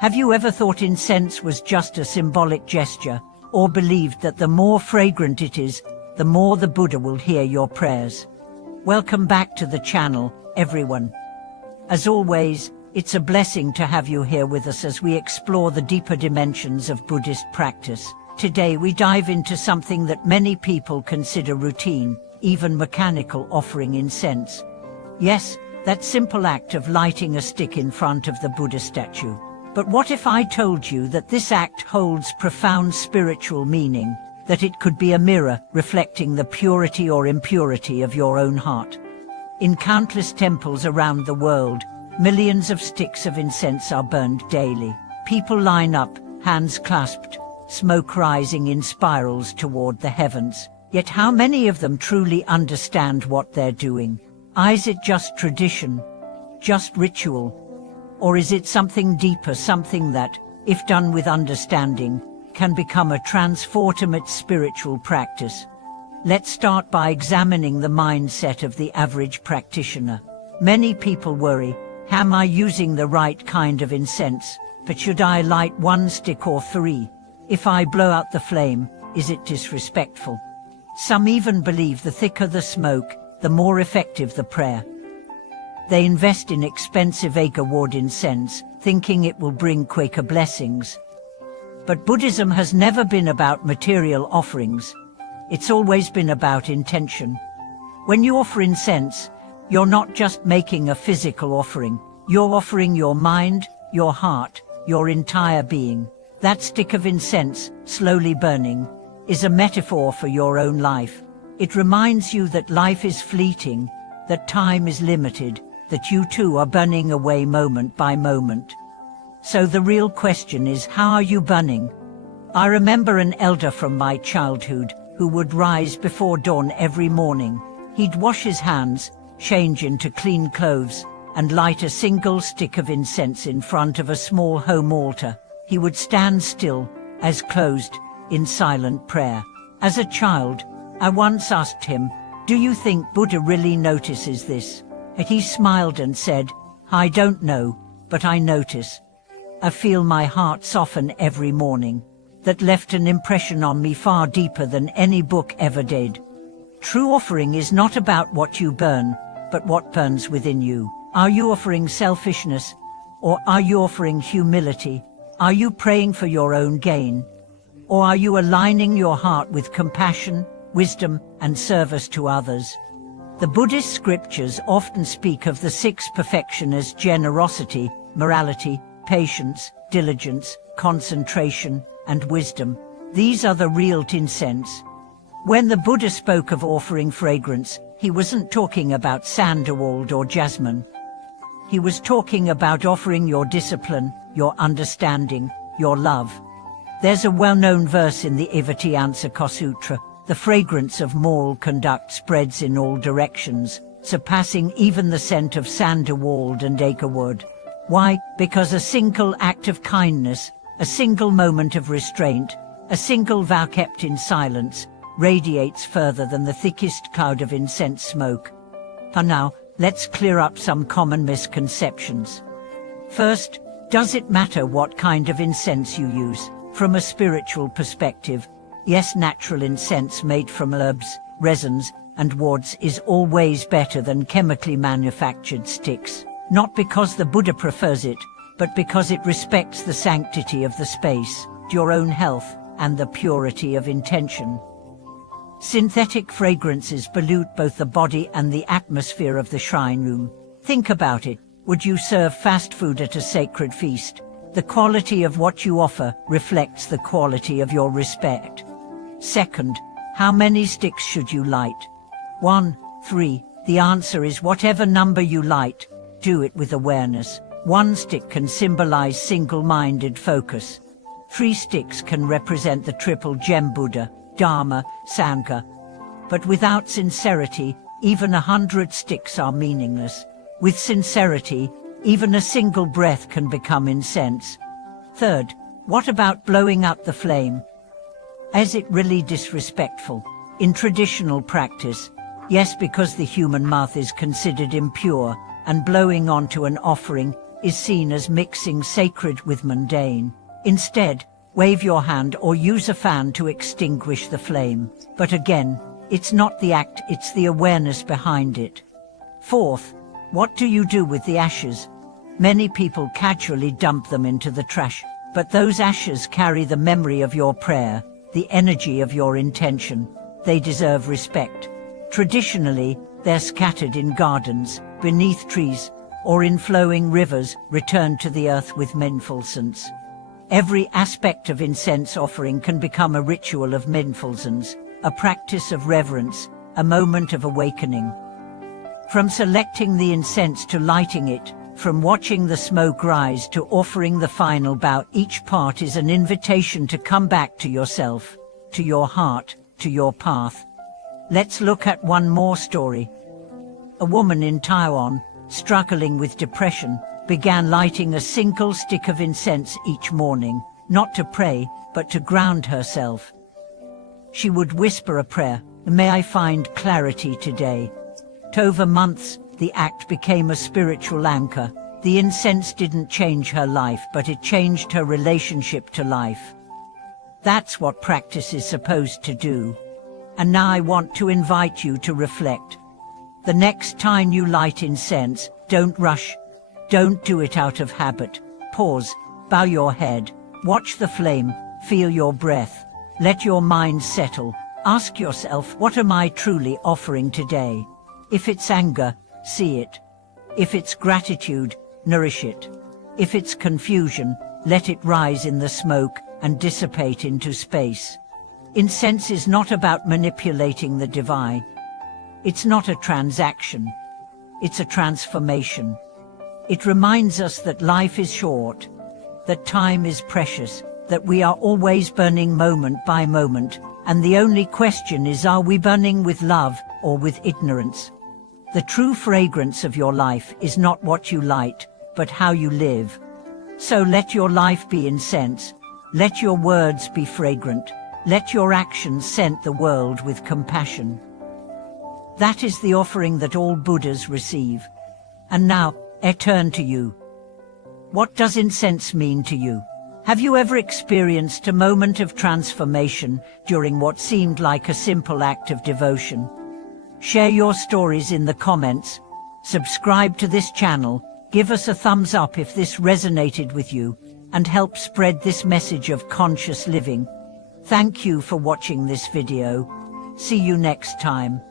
Have you ever thought incense was just a symbolic gesture, or believed that the more fragrant it is, the more the Buddha will hear your prayers? Welcome back to the channel, everyone. As always, it's a blessing to have you here with us as we explore the deeper dimensions of Buddhist practice. Today we dive into something that many people consider routine, even mechanical: offering incense. Yes, that simple act of lighting a stick in front of the Buddha statue. But what if I told you that this act holds profound spiritual meaning, that it could be a mirror reflecting the purity or impurity of your own heart? In countless temples around the world, millions of sticks of incense are burned daily. People line up, hands clasped, smoke rising in spirals toward the heavens. Yet how many of them truly understand what they're doing? Is it just tradition? Just ritual? Or is it something deeper, something that, if done with understanding, can become a transformative spiritual practice? Let's start by examining the mindset of the average practitioner. Many people worry, am I using the right kind of incense? But should I light 1 stick or 3? If I blow out the flame, is it disrespectful? Some even believe the thicker the smoke, the more effective the prayer. They invest in expensive agar-wood incense, thinking it will bring Quaker blessings. But Buddhism has never been about material offerings. It's always been about intention. When you offer incense, you're not just making a physical offering. You're offering your mind, your heart, your entire being. That stick of incense, slowly burning, is a metaphor for your own life. It reminds you that life is fleeting, that time is limited, that you too are burning away moment by moment. So the real question is, how are you burning? I remember an elder from my childhood who would rise before dawn every morning. He'd wash his hands, change into clean clothes, and light a single stick of incense in front of a small home altar. He would stand still, eyes closed, in silent prayer. As a child, I once asked him, "Do you think Buddha really notices this?" And he smiled and said, "I don't know, but I notice. I feel my heart soften every morning." That left an impression on me far deeper than any book ever did. True offering is not about what you burn, but what burns within you. Are you offering selfishness, or are you offering humility? Are you praying for your own gain, or are you aligning your heart with compassion, wisdom, and service to others? The Buddhist scriptures often speak of the 6 perfections as generosity, morality, patience, diligence, concentration, and wisdom. These are the real incense. When the Buddha spoke of offering fragrance, he wasn't talking about sandalwood or jasmine. He was talking about offering your discipline, your understanding, your love. There's a well-known verse in the Ivatiyansa Sutra: "The fragrance of moral conduct spreads in all directions, surpassing even the scent of sandalwood and agar-wood." Why? Because a single act of kindness, a single moment of restraint, a single vow kept in silence, radiates further than the thickest cloud of incense smoke. And now, let's clear up some common misconceptions. First, does it matter what kind of incense you use? From a spiritual perspective, yes, natural incense made from herbs, resins, and woods is always better than chemically manufactured sticks. Not because the Buddha prefers it, but because it respects the sanctity of the space, your own health, and the purity of intention. Synthetic fragrances pollute both the body and the atmosphere of the shrine room. Think about it. Would you serve fast food at a sacred feast? The quality of what you offer reflects the quality of your respect. Second, how many sticks should you light? 1, 3. The answer is whatever number you light, do it with awareness. 1 stick can symbolize single-minded focus. 3 sticks can represent the triple gem Buddha, Dharma, Sangha. But without sincerity, even 100 sticks are meaningless. With sincerity, even a single breath can become incense. Third, what about blowing out the flame? Is it really disrespectful? In traditional practice, yes, because the human mouth is considered impure, and blowing onto an offering, is seen as mixing sacred with mundane. Instead, wave your hand or use a fan to extinguish the flame. But again, it's not the act, it's the awareness behind it. Fourth, what do you do with the ashes? Many people casually dump them into the trash, but those ashes carry the memory of your prayer, the energy of your intention. They deserve respect. Traditionally, they're scattered in gardens, beneath trees, or in flowing rivers, returned to the earth with mindfulness. Every aspect of incense offering can become a ritual of mindfulness, a practice of reverence, a moment of awakening. From selecting the incense to lighting it, from watching the smoke rise to offering the final bow, each part is an invitation to come back to yourself, to your heart, to your path. Let's look at one more story. A woman in Taiwan, struggling with depression, began lighting a single stick of incense each morning, not to pray, but to ground herself. She would whisper a prayer, "May I find clarity today." Over months, the act became a spiritual anchor. The incense didn't change her life, but it changed her relationship to life. That's what practice is supposed to do. And now I want to invite you to reflect. The next time you light incense, don't rush. Don't do it out of habit. Pause, bow your head, watch the flame, feel your breath. Let your mind settle. Ask yourself, what am I truly offering today? If it's anger, see it. If it's gratitude, nourish it. If it's confusion, let it rise in the smoke and dissipate into space. Incense is not about manipulating the divine. It's not a transaction. It's a transformation. It reminds us that life is short, that time is precious, that we are always burning moment by moment, and the only question is, are we burning with love or with ignorance? The true fragrance of your life is not what you light, but how you live. So let your life be incense. Let your words be fragrant. Let your actions scent the world with compassion. That is the offering that all Buddhas receive. And now, I turn to you. What does incense mean to you? Have you ever experienced a moment of transformation during what seemed like a simple act of devotion? Share your stories in the comments. Subscribe to this channel, give us a thumbs up if this resonated with you, and help spread this message of conscious living. Thank you for watching this video. See you next time.